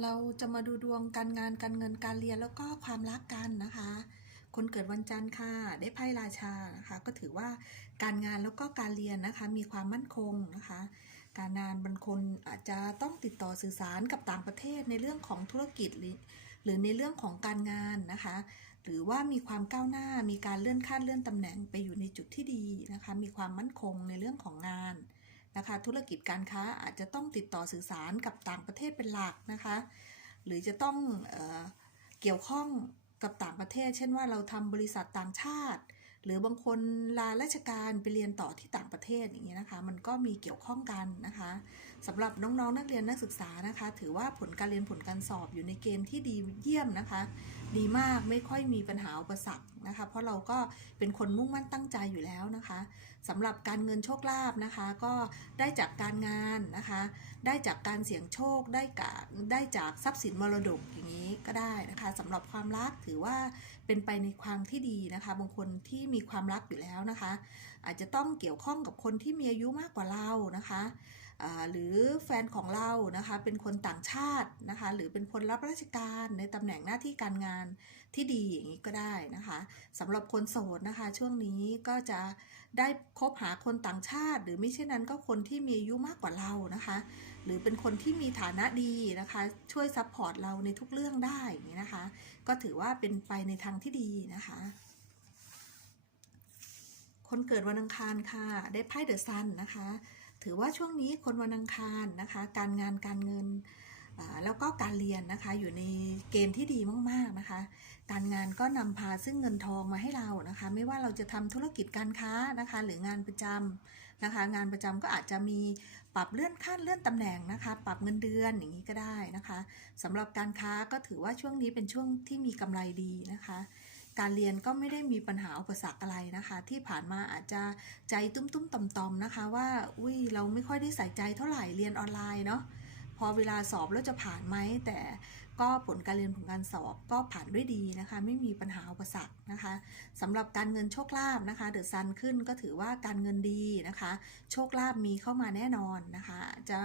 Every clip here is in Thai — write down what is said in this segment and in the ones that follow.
เราจะมาดูดวงการงานการเงินการเรียนแล้วก็ความรักกันนะคะ คนเกิดวันจันทร์ค่ะได้ไพ่ราชานะคะ ก็ถือว่าการงานแล้วก็การเรียนนะคะ มีความมั่นคงนะคะ การงานบางคนอาจจะต้องติดต่อสื่อสารกับต่างประเทศในเรื่องของธุรกิจหรือหรือในเรื่องของการงานนะคะ หรือว่ามีความก้าวหน้ามีการเลื่อนขั้นเลื่อนตำแหน่งไปอยู่ในจุดที่ดีนะคะ มีความมั่นคงในเรื่องของงาน นะคะ ธุรกิจการค้าอาจจะต้องติดต่อสื่อสารกับต่างประเทศเป็นหลักนะคะ หรือจะต้องเออเกี่ยวข้องกับต่างประเทศ เช่นว่าเราทำบริษัทต่างชาติ หรือบางคนลาราชการไปเรียนต่อที่ต่างประเทศอย่างเงี้ยนะคะ มันก็มีเกี่ยวข้องกันนะคะสำหรับน้องๆนนักเรียนนักศึกษานะคะ ถือว่าผลการเรียนผลการสอบอยู่ในเกณฑ์ที่ดีเยี่ยมนะคะ ดีมากไม่ค่อยมีปัญหาอุปสรรคนะคะ เพราะเราก็เป็นคนมุ่งมั่นตั้งใจอยู่แล้วนะคะสำหรับการเงินโชคลาภนะคะ ก็ได้จากการงานนะคะ ได้จากการเสี่ยงโชคได้กะได้จากทรัพย์สินมรดกอย่างนี้ก็ได้นะคะสำหรับความรักถือว่าเป็นไปในความที่ดีนะคะ บางคนที่มีความรักอยู่แล้วนะคะ อาจจะต้องเกี่ยวข้องกับคนที่มีอายุมากกว่าเรานะคะ หรือแฟนของเรานะคะเป็นคนต่างชาตินะคะหรือเป็นคนรับราชการในตำแหน่งหน้าที่การงานที่ดีอย่างนี้ก็ได้นะคะสำหรับคนโสดนะคะช่วงนี้ก็จะได้คบหาคนต่างชาติ หรือไม่เช่นนั้นก็คนที่มีอายุมากกว่าเรานะคะหรือเป็นคนที่มีฐานะดีนะคะช่วยซัพพอร์ตเราในทุกเรื่องได้อย่างนี้นะคะก็ถือว่าเป็นไปในทางที่ดีนะคะคนเกิดวันอังคารค่ะ ได้ไพ่เดอะซันนะคะ ถือว่าช่วงนี้คนวันอังคารนะคะ การงานการเงินแล้วก็การเรียนนะคะอยู่ในเกณฑ์ที่ดีมากๆนะคะ การงานก็นำพาซึ่งเงินทองมาให้เรานะคะ ไม่ว่าเราจะทำธุรกิจการค้านะคะ หรืองานประจำนะคะ งานประจำก็อาจจะมีปรับเลื่อนขั้นเลื่อนตำแหน่งนะคะ ปรับเงินเดือนอย่างนี้ก็ได้นะคะสำหรับการค้าก็ถือว่าช่วงนี้เป็นช่วงที่มีกำไรดีนะคะ การเรียนก็ไม่ได้มีปัญหาอุปสรรคอะไรนะคะ ที่ผ่านมาอาจจะใจตุ้มๆต่อมๆนะคะ ว่าอุ้ยเราไม่ค่อยได้ใส่ใจเท่าไหร่เรียนออนไลน์เนาะพอเวลาสอบแล้วจะผ่านไหมแต่ ก็ผลการเรียนผลการสอบก็ผ่านด้วยดีนะคะ ไม่มีปัญหาอุปสรรคนะคะสำหรับการเงินโชคลาภนะคะเดอะซันขึ้นก็ถือว่าการเงินดีนะคะ โชคลาภมีเข้ามาแน่นอนนะคะ จะ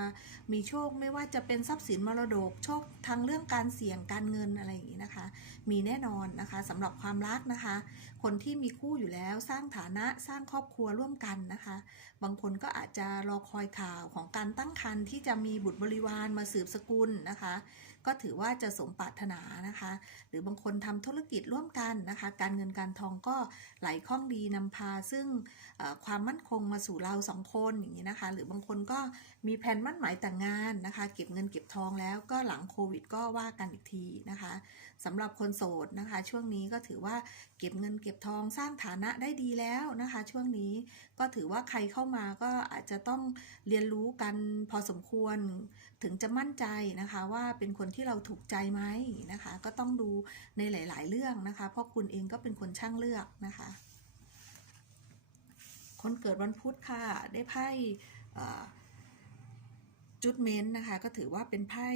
มีโชคไม่ว่าจะเป็นทรัพย์สินมรดกโชคทางเรื่องการเสี่ยงการเงินอะไรอย่างนี้นะคะ มีแน่นอนนะคะสำหรับความรักนะคะ คนที่มีคู่อยู่แล้วสร้างฐานะสร้างครอบครัวร่วมกันนะคะ บางคนก็อาจจะรอคอยข่าวของการตั้งครรภ์ที่จะมีบุตรบริวารมาสืบสกุลนะคะ ก็ถือว่าจะสมปรารถนานะคะ หรือบางคนทำธุรกิจร่วมกันนะคะ การเงินการทองก็ไหลคล่องดีนำพา ซึ่งความมั่นคงมาสู่เราสองคนอย่างนี้นะคะ หรือบางคนก็มีแผนมั่นหมายแต่งงานนะคะ เก็บเงินเก็บทองแล้วก็หลังโควิดก็ว่ากันอีกทีนะคะสำหรับคนโสดนะคะ ช่วงนี้ก็ถือว่าเก็บเงินเก็บทองสร้างฐานะได้ดีแล้วนะคะ ช่วงนี้ก็ถือว่าใครเข้ามาก็อาจจะต้องเรียนรู้กันพอสมควร ถึงจะมั่นใจนะคะว่าเป็นคนที่เราถูกใจไหมนะคะ ก็ต้องดูในหลาย ๆ เรื่องนะคะ เพราะคุณเองก็เป็นคนช่างเลือกนะคะ คนเกิดวันพุธค่ะได้ไพ่ จุดเม้นนะคะ ก็ถือว่าเป็นไพ่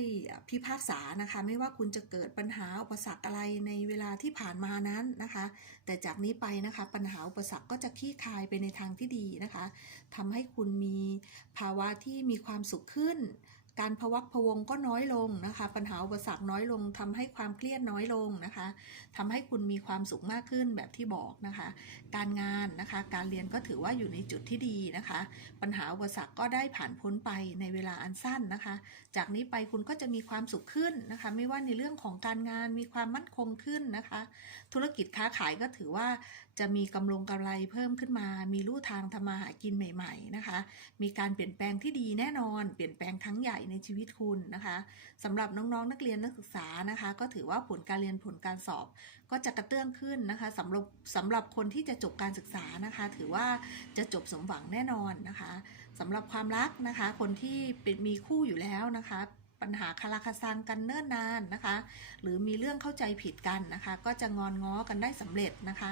พิพากษานะคะ ไม่ว่าคุณจะเกิดปัญหาอุปสรรคอะไรในเวลาที่ผ่านมานั้นนะคะ แต่จากนี้ไปนะคะปัญหาอุปสรรคก็จะคลี่คลายไปในทางที่ดีนะคะทำให้คุณมีภาวะที่มีความสุขขึ้น การพวักพวงก็น้อยลงนะคะ ปัญหาอุปสรรคน้อยลงทำให้ความเครียดน้อยลงนะคะทำให้คุณมีความสุขมากขึ้นแบบที่บอกนะคะ การงานนะคะ การเรียนก็ถือว่าอยู่ในจุดที่ดีนะคะ ปัญหาอุปสรรคก็ได้ผ่านพ้นไปในเวลาอันสั้นนะคะ จากนี้ไปคุณก็จะมีความสุขขึ้นนะคะ ไม่ว่าในเรื่องของการงานมีความมั่นคงขึ้นนะคะ ธุรกิจค้าขายก็ถือว่าจะมีกำลงกำไรเพิ่มขึ้นมา มีลู่ทางทำมาหากินใหม่ ๆนะคะ มีการเปลี่ยนแปลงที่ดีแน่นอน เปลี่ยนแปลงครั้งใหญ่ในชีวิตคุณนะคะสำหรับน้องๆนักเรียนนักศึกษานะคะ ก็ถือว่าผลการเรียนผลการสอบ ก็จะกระเตื้องขึ้นนะคะสำหรับสำหรับคนที่จะจบการศึกษานะคะ ถือว่าจะจบสมหวังแน่นอนนะคะสำหรับความรักนะคะ คนที่เป็นมีคู่อยู่แล้วนะคะ ปัญหาคาราคาซังกันเนิ่นนานนะคะ หรือมีเรื่องเข้าใจผิดกันนะคะ ก็จะงอนง้อกันได้สำเร็จนะคะ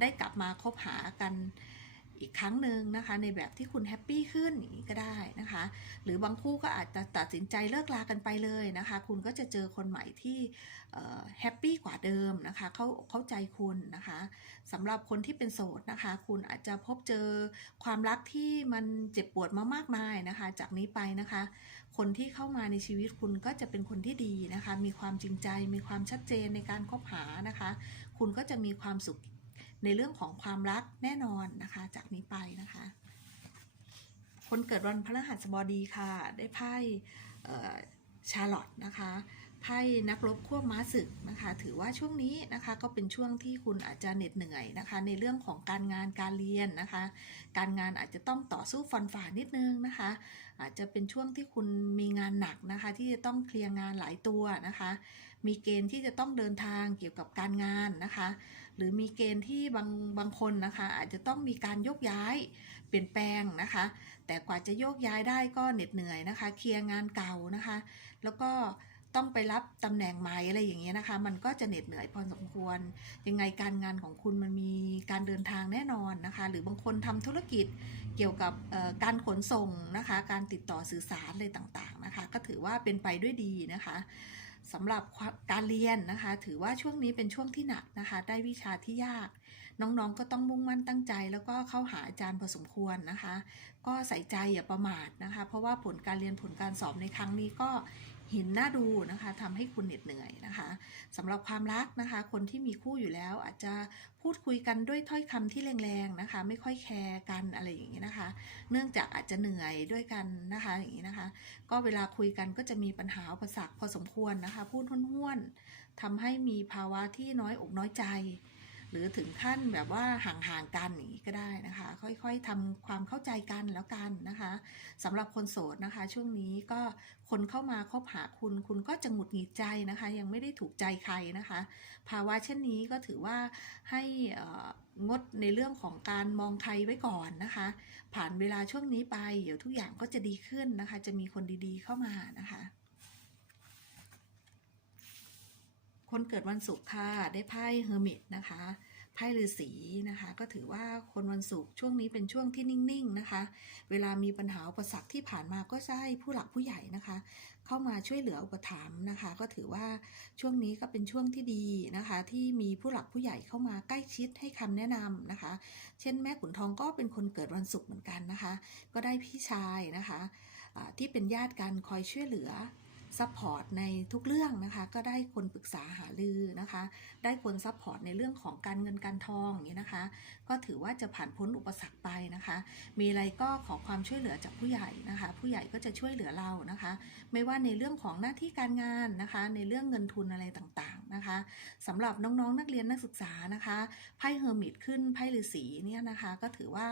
ได้กลับมาคบหากันอีกครั้งหนึ่งนะคะ ในแบบที่คุณแฮปปี้ขึ้นอย่างนี้ก็ได้นะคะ หรือบางคู่ก็อาจจะตัดสินใจเลิกลากันไปเลยนะคะ คุณก็จะเจอคนใหม่ที่แฮปปี้กว่าเดิมนะคะ เขาเข้าใจคุณนะคะสำหรับคนที่เป็นโสดนะคะ คุณอาจจะพบเจอความรักที่มันเจ็บปวดมามากมายนะคะ จากนี้ไปนะคะ คนที่เข้ามาในชีวิตคุณก็จะเป็นคนที่ดีนะคะ มีความจริงใจ มีความชัดเจนในการคบหานะคะ คุณก็จะมีความสุขในเรื่องของความรักแน่นอนนะคะ จากนี้ไปนะคะ คนเกิดวันพฤหัสบดีค่ะ ได้ไพ่ชาร์ลอตนะคะ ไพ่นักรบควบม้าศึกนะคะ ถือว่าช่วงนี้นะคะก็เป็นช่วงที่คุณอาจจะเหน็ดเหนื่อยนะคะ ในเรื่องของการงานการเรียนนะคะ การงานอาจจะต้องต่อสู้ฟันฝ่านิดนึงนะคะ อาจจะเป็นช่วงที่คุณมีงานหนักนะคะ ที่จะต้องเคลียร์งานหลายตัวนะคะ มีเกณฑ์ที่จะต้องเดินทางเกี่ยวกับการงานนะคะ หรือมีเกณฑ์ที่บางบางคนนะคะ อาจจะต้องมีการยกย้ายเปลี่ยนแปลงนะคะ แต่กว่าจะโยกย้ายได้ก็เหน็ดเหนื่อยนะคะ เคลียร์งานเก่านะคะ แล้วก็ ต้องไปรับตำแหน่งใหม่อะไรอย่างเงี้ยนะคะ มันก็จะเหน็ดเหนื่อยพอสมควร ยังไงการงานของคุณมันมีการเดินทางแน่นอนนะคะ หรือบางคนทำธุรกิจเกี่ยวกับการขนส่งนะคะ การติดต่อสื่อสารอะไรต่างๆนะคะ ก็ถือว่าเป็นไปด้วยดีนะคะสำหรับการเรียนนะคะ ถือว่าช่วงนี้เป็นช่วงที่หนักนะคะ ได้วิชาที่ยาก น้องๆก็ต้องมุ่งมั่นตั้งใจ แล้วก็เข้าหาอาจารย์พอสมควรนะคะ ก็ใส่ใจอย่าประมาทนะคะ เพราะว่าผลการเรียนผลการสอบในครั้งนี้ก็ ห็นน่าดูนะคะทำให้คุณเหน็ดเหนื่อยนะคะสำหรับความรักนะคะ คนที่มีคู่อยู่แล้วอาจจะพูดคุยกันด้วยถ้อยคำที่แรงๆนะคะ ไม่ค่อยแคร์กันอะไรอย่างนี้นะคะ เนื่องจากอาจจะเหนื่อยด้วยกันนะคะอย่างนี้นะคะ ก็เวลาคุยกันก็จะมีปัญหาอุปสรรคพอสมควรนะคะ พูดห้วนๆทำให้มีภาวะที่น้อยอกน้อยใจ หรือถึงขั้นแบบว่าห่างๆกันอย่างนี้ก็ได้นะคะ ค่อยๆทำความเข้าใจกันแล้วกันนะคะสำหรับคนโสดนะคะ ช่วงนี้ก็คนเข้ามาคบหาคุณ คุณก็จะหงุดหงิดใจนะคะ ยังไม่ได้ถูกใจใครนะคะ ภาวะเช่นนี้ก็ถือว่าให้งดในเรื่องของการมองใครไว้ก่อนนะคะ ผ่านเวลาช่วงนี้ไป เดี๋ยวทุกอย่างก็จะดีขึ้นนะคะ จะมีคนดีๆเข้ามานะคะ คนเกิดวันศุกร์ค่ะ ได้ไพ่เฮอร์มิตนะคะ ไพ่ฤาษีนะคะ ก็ถือว่าคนวันศุกร์ช่วงนี้เป็นช่วงที่นิ่งๆนะคะ เวลามีปัญหาอุปสรรคที่ผ่านมาก็จะให้ผู้หลักผู้ใหญ่นะคะ เข้ามาช่วยเหลืออุปถัมภ์นะคะ ก็ถือว่าช่วงนี้ก็เป็นช่วงที่ดีนะคะ ที่มีผู้หลักผู้ใหญ่เข้ามาใกล้ชิดให้คำแนะนำนะคะ เช่นแม่ขุนทองก็เป็นคนเกิดวันศุกร์เหมือนกันนะคะ ก็ได้พี่ชายนะคะที่เป็นญาติกันคอยช่วยเหลือ ซัพพอร์ตในทุกเรื่องนะคะก็ได้คนปรึกษาหารือนะคะ ได้คนซัพพอร์ตในเรื่องของการเงินการทองอย่างนี้นะคะ ก็ถือว่าจะผ่านพ้นอุปสรรคไปนะคะ มีอะไรก็ขอความช่วยเหลือจากผู้ใหญ่นะคะ ผู้ใหญ่ก็จะช่วยเหลือเรานะคะ ไม่ว่าในเรื่องของหน้าที่การงานนะคะ ในเรื่องเงินทุนอะไรต่างๆนะคะสำหรับน้องๆนักเรียนนักศึกษานะคะไพ่เฮอร์มิตขึ้นไพ่ฤาษีเนี่ยนะคะ ก็ถือว่า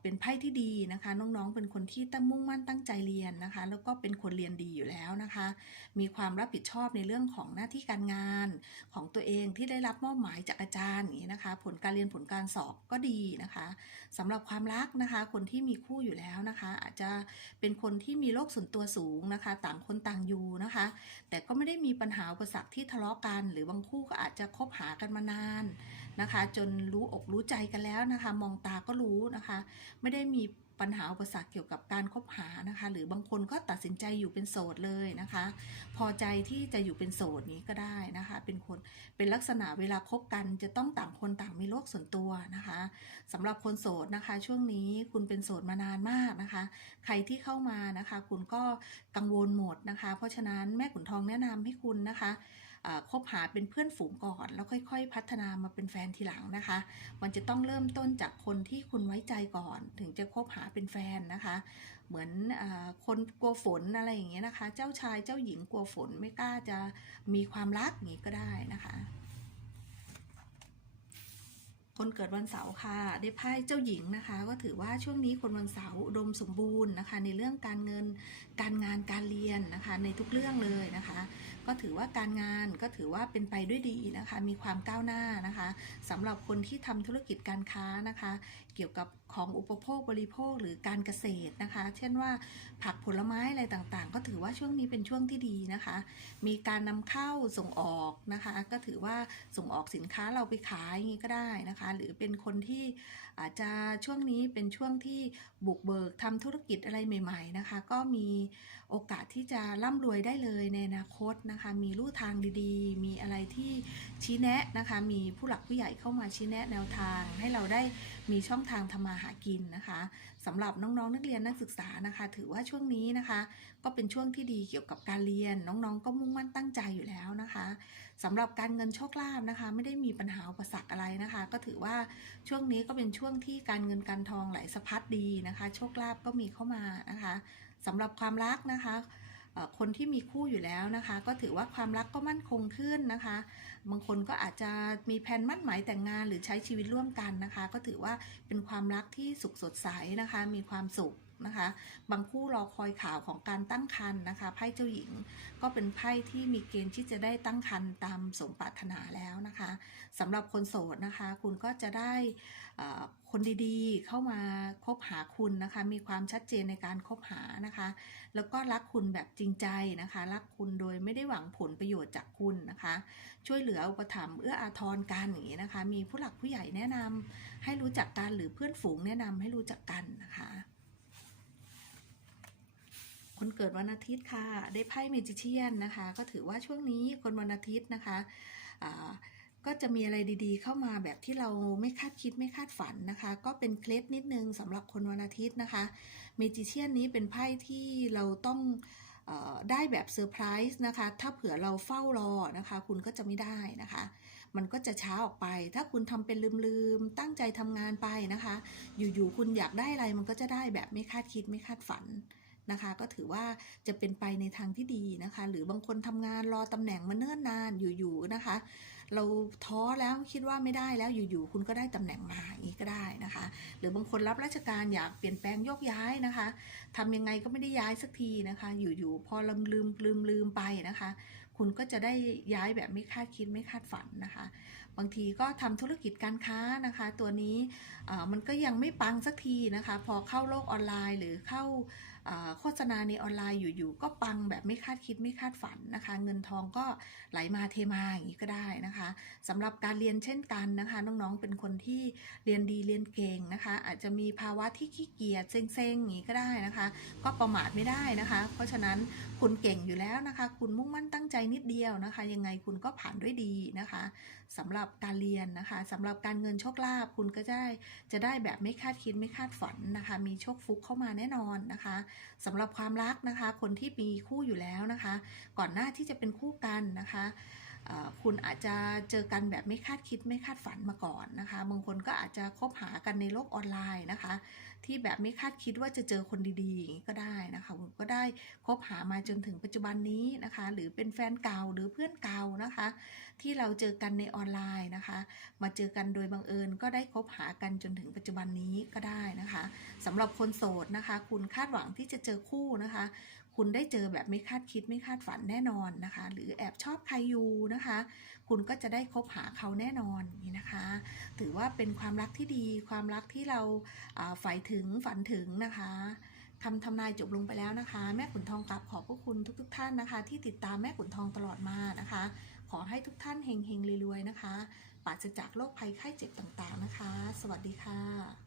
เป็นไพ่ที่ดีนะคะ น้องๆ เป็นคนที่ตั้งมุ่งมั่นตั้งใจเรียนนะคะ แล้วก็เป็นคนเรียนดีอยู่แล้วนะคะ มีความรับผิดชอบในเรื่องของหน้าที่การงานของตัวเองที่ได้รับมอบหมายจากอาจารย์อย่างนี้นะคะ ผลการเรียนผลการสอบก็ดีนะคะสำหรับความรักนะคะ คนที่มีคู่อยู่แล้วนะคะ อาจจะเป็นคนที่มีโลกส่วนตัวสูงนะคะ ต่างคนต่างอยู่นะคะ แต่ก็ไม่ได้มีปัญหาอุปสรรคที่ทะเลาะกัน หรือบางคู่ก็อาจจะคบหากันมานาน นะคะ จนรู้อกรู้ใจกันแล้วนะคะ มองตาก็รู้นะคะ ไม่ได้มีปัญหาอุปสรรคเกี่ยวกับการคบหานะคะ หรือบางคนก็ตัดสินใจอยู่เป็นโสดเลยนะคะ พอใจที่จะอยู่เป็นโสดนี้ก็ได้นะคะ เป็นคนเป็นลักษณะเวลาคบกันจะต้องต่างคนต่างมีโลกส่วนตัวนะคะสำหรับคนโสดนะคะ ช่วงนี้คุณเป็นโสดมานานมากนะคะ ใครที่เข้ามานะคะ คุณก็กังวลหมดนะคะ เพราะฉะนั้นแม่ขุนทองแนะนำให้คุณนะคะ คบหาเป็นเพื่อนฝูงก่อน แล้วค่อย ๆ พัฒนามาเป็นแฟนทีหลังนะคะ มันจะต้องเริ่มต้นจากคนที่คุณไว้ใจก่อน ถึงจะคบหาเป็นแฟนนะคะ เหมือนอคนกลัวฝนอะไรอย่างเงี้ยนะคะ เจ้าชายเจ้าหญิงกลัวฝนไม่กล้าจะมีความรักอย่างนี้ก็ได้นะคะคนเกิดวันเสาร์ค่ะได้ไพ่เจ้าหญิงนะคะ ก็ถือว่าช่วงนี้คนวันเสาร์ดมสมบูรณ์นะคะ ในเรื่องการเงินการงานการเรียนนะคะ ในทุกเรื่องเลยนะคะ ก็ถือว่าการงานก็ถือว่าเป็นไปด้วยดีนะคะ มีความก้าวหน้านะคะสำหรับคนที่ทำธุรกิจการค้านะคะ เกี่ยวกับของอุปโภคบริโภคหรือการเกษตรนะคะ เช่นว่าผักผลไม้อะไรต่างๆ ก็ถือว่าช่วงนี้เป็นช่วงที่ดีนะคะ มีการนำเข้าส่งออกนะคะ ก็ถือว่าส่งออกสินค้าเราไปขายอย่างนี้ก็ได้นะคะ หรือเป็นคนที่อาจจะช่วงนี้เป็นช่วงที่บุกเบิกทำธุรกิจอะไรใหม่ ๆนะคะ ก็มีโอกาสที่จะร่ำรวยได้เลยในอนาคตนะคะมีลู่ทางดีๆ มีอะไรที่ชี้แนะนะคะ มีผู้หลักผู้ใหญ่เข้ามาชี้แนะแนวทาง ให้เราได้มีช่องทางทำมาหากินนะคะสำหรับน้องๆนักเรียนนักศึกษานะคะ ถือว่าช่วงนี้นะคะ ก็เป็นช่วงที่ดีเกี่ยวกับการเรียนน้องๆ ก็มุ่งมั่นตั้งใจอยู่แล้วนะคะสำหรับการเงินโชคลาภนะคะ ไม่ได้มีปัญหาอุปสรรคอะไรนะคะ ก็ถือว่าช่วงนี้ก็เป็นช่วงที่การเงินการทองไหลสะพัดดีนะคะ โชคลาภก็มีเข้ามานะคะสำหรับความรักนะคะ คนที่มีคู่อยู่แล้วนะคะ ก็ถือว่าความรักก็มั่นคงขึ้นนะคะ บางคนก็อาจจะมีแผนมั่นหมายแต่งงานหรือใช้ชีวิตร่วมกันนะคะ ก็ถือว่าเป็นความรักที่สุขสดใสนะคะ มีความสุข นะคะ บางคู่รอคอยข่าวของการตั้งครรภ์นะคะ ไพ่เจ้าหญิงก็เป็นไพ่ที่มีเกณฑ์ที่จะได้ตั้งครรภ์ตามสมปรารถนาแล้วนะคะสำหรับคนโสดนะคะ คุณก็จะได้คนดีๆ เข้ามาคบหาคุณนะคะ มีความชัดเจนในการคบหานะคะ แล้วก็รักคุณแบบจริงใจนะคะ รักคุณโดยไม่ได้หวังผลประโยชน์จากคุณนะคะ ช่วยเหลืออุปถัมภ์เอื้ออาทรกันอย่างนี้นะคะ มีผู้หลักผู้ใหญ่แนะนำให้รู้จักกันหรือเพื่อนฝูงแนะนำให้รู้จักกันนะ คนเกิดวันอาทิตย์ค่ะ ได้ไพ่เมจิเชียนนะคะ ก็ถือว่าช่วงนี้คนวันอาทิตย์นะคะอ่าก็จะมีอะไรดีๆ เข้ามาแบบที่เราไม่คาดคิดไม่คาดฝันนะคะ ก็เป็นเคล็ดนิดนึงสำหรับคนวันอาทิตย์นะคะเมจิเชียนนี้เป็นไพ่ที่เราต้องออได้แบบเซอร์ไพรส์นะคะ ถ้าเผื่อเราเฝ้ารอนะคะ คุณก็จะไม่ได้นะคะ มันก็จะช้าออกไป ถ้าคุณทำเป็นลืมๆ ตั้งใจทำงานไปนะคะ อยู่ๆ คุณอยากได้อะไรมันก็จะได้แบบไม่คาดคิดไม่คาดฝัน นะคะ ก็ถือว่าจะเป็นไปในทางที่ดีนะคะ หรือบางคนทำงานรอตำแหน่งมาเนิ่นนานอยู่ๆนะคะ เราท้อแล้วคิดว่าไม่ได้แล้วอยู่ๆคุณก็ได้ตำแหน่งมาอย่างนี้ก็ได้นะคะ หรือบางคนรับราชการอยากเปลี่ยนแปลงโยกย้ายนะคะทำยังไงก็ไม่ได้ย้ายสักทีนะคะ อยู่ๆพอลืมลืมลืมลืมไปนะคะ คุณก็จะได้ย้ายแบบไม่คาดคิดไม่คาดฝันนะคะ บางทีก็ทำธุรกิจการค้านะคะ ตัวนี้มันก็ยังไม่ปังสักทีนะคะ พอเข้าโลกออนไลน์หรือเข้า โฆษณาในออนไลน์อยู่ๆก็ปังแบบไม่คาดคิดไม่คาดฝันนะคะ เงินทองก็ไหลมาเทมาอย่างนี้ก็ได้นะคะสำหรับการเรียนเช่นกันนะคะ น้องๆเป็นคนที่เรียนดีเรียนเก่งนะคะ อาจจะมีภาวะที่ขี้เกียจเซ็งๆอย่างนี้ก็ได้นะคะ ก็ประมาทไม่ได้นะคะ เพราะฉะนั้นคุณเก่งอยู่แล้วนะคะ คุณมุ่งมั่นตั้งใจนิดเดียวนะคะ ยังไงคุณก็ผ่านด้วยดีนะคะสำหรับการเรียนนะคะสำหรับการเงินโชคลาภคุณก็จะได้จะได้แบบไม่คาดคิดไม่คาดฝันนะคะ มีโชคฟุกเข้ามาแน่นอนนะคะสำหรับความรักนะคะ คนที่มีคู่อยู่แล้วนะคะ ก่อนหน้าที่จะเป็นคู่กันนะคะ คุณอาจจะเจอกันแบบไม่คาดคิดไม่คาดฝันมาก่อนนะคะบางคนก็อาจจะคบหากันในโลกออนไลน์นะคะ ที่แบบไม่คาดคิดว่าจะเจอคนดีๆก็ได้นะคะคุณก็ได้คบหามาจนถึงปัจจุบันนี้นะคะ หรือเป็นแฟนเก่าหรือเพื่อนเก่านะคะ ที่เราเจอกันในออนไลน์นะคะ มาเจอกันโดยบังเอิญก็ได้คบหากันจนถึงปัจจุบันนี้ก็ได้นะคะสำหรับคนโสดนะคะ คุณคาดหวังที่จะเจอคู่นะคะ คุณได้เจอแบบไม่คาดคิดไม่คาดฝันแน่นอนนะคะ หรือแอบชอบใครอยู่นะคะ คุณก็จะได้คบหาเขาแน่นอนนี่นะคะ ถือว่าเป็นความรักที่ดี ความรักที่เราอ่าใฝ่ถึงฝันถึงนะคะคำทำนายจบลงไปแล้วนะคะ แม่ขุนทองกลับขอบพระคุณทุกๆทท่านนะคะ ที่ติดตามแม่ขุนทองตลอดมานะคะ ขอให้ทุกท่านเฮงๆรวยๆนะคะปราศจากโรคภัยไข้เจ็บต่างๆนะคะ สวัสดีค่ะ